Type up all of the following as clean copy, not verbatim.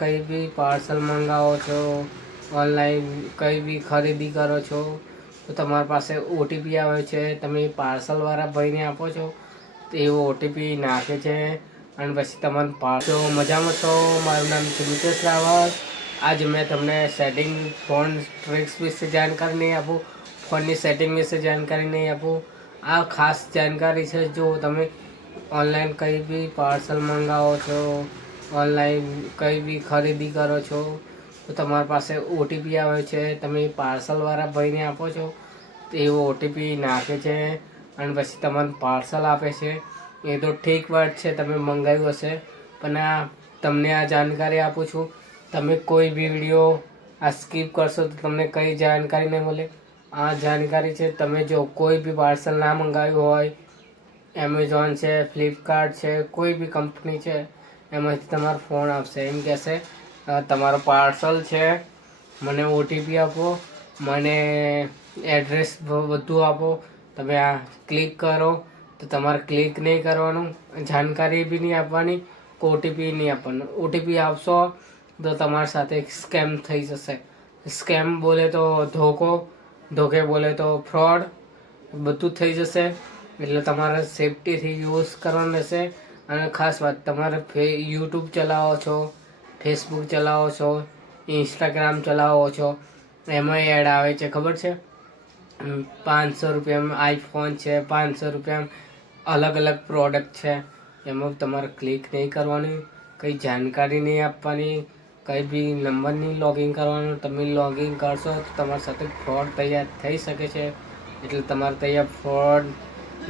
કંઈ બી પાર્સલ મંગાવો છો, ઓનલાઈન કંઈ બી ખરીદી કરો છો તો તમારી પાસે ઓટીપી આવે છે. તમે પાર્સલવાળા ભાઈને આપો છો તો એવો ઓટીપી નાખે છે અને પછી તમારે પાર્સલ. મજામાં છો? મારું નામ છે મિતેશ રાવત. આજે મેં તમને ફોન ટ્રિક્સ વિશે જાણકારી નહીં આપું, ફોનની સેટિંગ વિશે જાણકારી નહીં આપું. આ ખાસ જાણકારી છે જો તમે ઓનલાઈન કંઈ બી પાર્સલ મંગાવો છો, ઓનલાઈન કંઈ બી ખરીદી કરો છો તો તમારી પાસે ઓટીપી આવે છે. તમે પાર્સલવાળા ભાઈને આપો છો તો એવો ઓટીપી નાખે છે અને પછી તમારે પાર્સલ આપે છે. એ તો ઠીક વાત છે, તમે મંગાવ્યું હશે, પણ તમને આ જાણકારી આપું છું. તમે કોઈ બી વિડીયો સ્કીપ કરશો તો તમને કંઈ જાણકારી નહીં મળે. આ જાણકારી છે. તમે જો કોઈ બી પાર્સલ ના મંગાવ્યું હોય, એમેઝોન છે, ફ્લિપકાર્ટ છે, કોઈ બી કંપની છે, એમાંથી તમારો ફોન આવશે. એમ કહેશે તમારો પાર્સલ છે, મને ઓટીપી આપો, મને એડ્રેસ બધું આપો. તમે આ ક્લિક કરો તો તમારે ક્લિક નહીં કરવાનું, જાણકારી બી નહીં આપવાની, ઓટીપી નહીં આપવાનું. ઓટીપી આપશો તો તમારી સાથે સ્કેમ થઈ જશે. સ્કેમ બોલે તો ધોકો, ધોકે બોલે તો ફ્રોડ, બધું થઈ જશે. એટલે તમારે સેફટીથી યુઝ કરવાનું રહેશે. અને ખાસ વાત, તમારે યુટ્યુબ ચલાવો છો, ફેસબુક ચલાવો છો, ઇન્સ્ટાગ્રામ ચલાવો છો, એમાં એડ આવે છે ખબર છે? 500 રૂપિયામાં આઈફોન છે, 500 રૂપિયામાં અલગ અલગ પ્રોડક્ટ છે. એમાં તમારે ક્લિક નહીં કરવાની, કંઈ જાણકારી નહીં આપવાની, કંઈ બી નંબર નહીં લોગિન કરવાનું. તમે લોગિન કરશો તો તમારી સાથે ફ્રોડ તૈયાર થઈ શકે છે. એટલે તમારે તૈયાર ફ્રોડ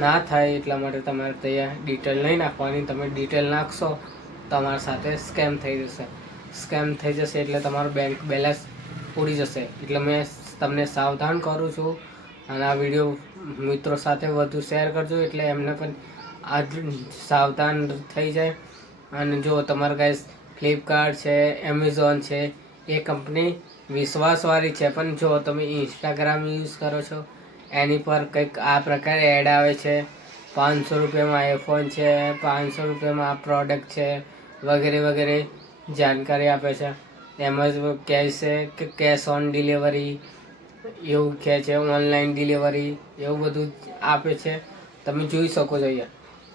ના થાય એટલા માટે તમારે તૈયાર ડિટેલ નહીં નાખવાની. તમે ડિટેલ નાખશો તમારી સાથે સ્કેમ થઈ જશે. સ્કેમ થઈ જશે એટલે તમારું બેંક બેલેન્સ ઉડી જશે. એટલે મેં તમને સાવધાન કરું છું. અને આ વિડીયો મિત્રો સાથે વધુ શેર કરજો એટલે એમને પણ આ સાવધાન થઈ જાય. અને જો તમારે ગાઈસ ફ્લિપકાર્ટ છે, એમેઝોન છે, એ કંપની વિશ્વાસવાળી છે, પણ જો તમે ઇન્સ્ટાગ્રામ યુઝ કરો છો એની પર કંઈક આ પ્રકારે એડ આવે છે, 500 રૂપિયામાં આઈફોન છે, 500 રૂપિયામાં આ પ્રોડક્ટ છે, વગેરે વગેરે જાણકારી આપે છે. એમાં જ કહે છે કે કેશ ઓન ડિલિવરી, એવું કહે છે, ઓનલાઈન ડિલિવરી, એવું બધું આપે છે. તમે જોઈ શકો છો અહીંયા.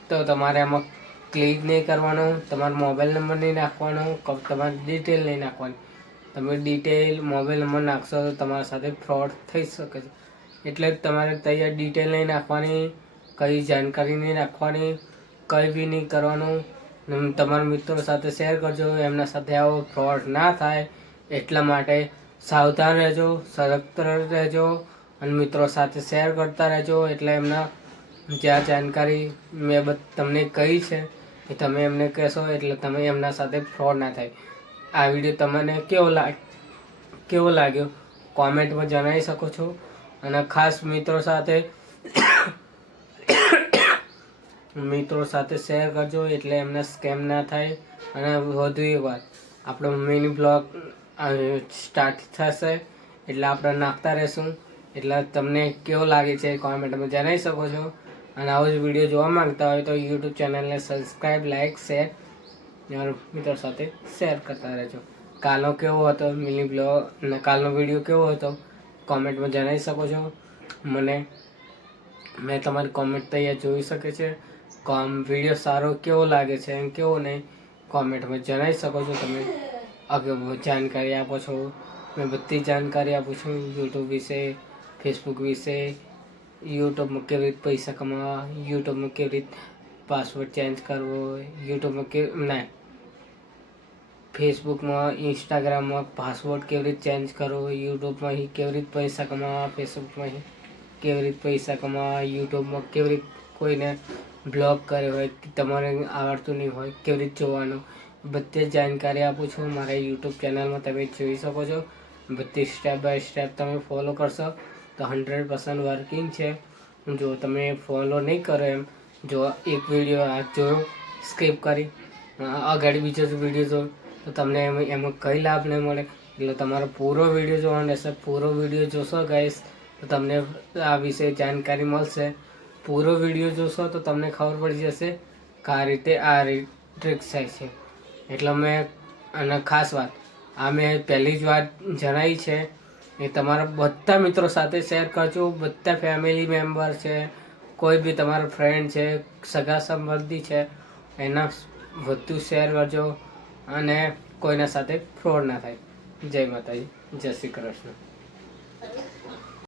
તો તમારે એમાં ક્લિક નહીં કરવાનું, તમારો મોબાઈલ નંબર નહીં નાખવાનો, તમારી ડિટેલ નહીં નાખવાની. તમે ડિટેલ મોબાઈલ નંબર નાખશો તો તમારા સાથે ફ્રોડ થઈ શકે છે. એટલે જ તમારે તૈયાર ડિટેલ નહીં નાખવાની, કઈ જાણકારી નહીં નાખવાની, કંઈ બી નહીં કરવાનું. તમારા મિત્રો સાથે શેર કરજો, એમના સાથે આવો ફ્રોડ ના થાય એટલા માટે સાવધાન રહેજો, સતર્ક રહેજો અને મિત્રો સાથે શેર કરતા રહેજો. એટલે એમના જ્યાં જાણકારી મેં તમને કહી છે એ તમે એમને કહેશો એટલે તમે એમના સાથે ફ્રોડ ના થાય. આ વિડીયો તમને કેવો લાગ્યો કોમેન્ટમાં જણાવી શકો છો. અને ખાસ મિત્રો સાથે શેર કરજો એટલે એમને સ્કેમ ના થાય. અને વધુ એક વાત, આપણો મિની બ્લોગ સ્ટાર્ટ થશે એટલે આપણે નાખતા રહેશું. એટલે તમને કેવો લાગે છે કોમેન્ટમાં જણાવી શકો છો. અને આવો જ વિડીયો જોવા માંગતા હોય તો યુટ્યુબ ચેનલને સબસ્ક્રાઈબ, લાઈક, શેર મિત્રો સાથે શેર કરતા રહેજો. કાલનો કેવો હતો મિની બ્લોગ અને કાલનો વિડીયો કેવો હતો કોમેન્ટમાં જણાવી શકો છો. મેં તમારી કોમેન્ટ તૈયાર જોઈ શકે છે. વિડીયો સારો કેવો લાગે છે એમ કેવો નહીં કોમેન્ટમાં જણાવી શકો છો. તમે જાણકારી આપો છો, મેં બધી જાણકારી આપું છું યુટ્યુબ વિશે, ફેસબુક વિશે, યુટ્યુબમાં કેવી રીતે પૈસા કમાવા, યુટ્યુબમાં કેવી રીતે પાસવર્ડ ચેન્જ કરવો, યુટ્યુબમાં ફેસબુકમાં, ઇન્સ્ટાગ્રામમાં પાસવર્ડ કેવી રીતે ચેન્જ કરવો, યુટ્યુબમાં કેવી રીતે પૈસા કમાવા, ફેસબુકમાં કેવી રીતે પૈસા કમાવા, યુટ્યુબમાં કેવી રીતે કોઈને બ્લોગ કર્યો હોય તમારે આવડતું નહીં હોય કેવી રીતે જોવાનું, બધી જ જાણકારી આપું છું મારા યુટ્યુબ ચેનલમાં. તમે જોઈ શકો છો. બધી સ્ટેપ બાય સ્ટેપ તમે ફોલો કરશો તો 100% વર્કિંગ છે. જો તમે ફોલો નહીં કરો એમ, જો એક વિડીયો આ જોયો સ્કીપ કરી આગળ બીજો વિડીયો જો તો તમને એમાં કંઈ લાભ નહીં મળે. એટલે તમારો પૂરો વિડીયો જોવાનો રહેશે. પૂરો વિડીયો જોશો ગાઈસ તો તમને આ વિશે જાણકારી મળશે. પૂરો વિડીયો જોશો તો તમને ખબર પડી જશે કે આ રીતે ટ્રિક્સ થાય છે. એટલે મેં અને ખાસ વાત આ મેં પહેલી જ વાત જણાવી છે એ તમારા બધા મિત્રો સાથે શેર કરજો. બધા ફેમિલી મેમ્બર છે, કોઈ બી તમારા ફ્રેન્ડ છે, સગા સંબંધી છે, એના વધુ શેર કરજો અને કોઈના સાથે ફ્રોડ ના થાય. જય માતાજી, જય શ્રી કૃષ્ણ.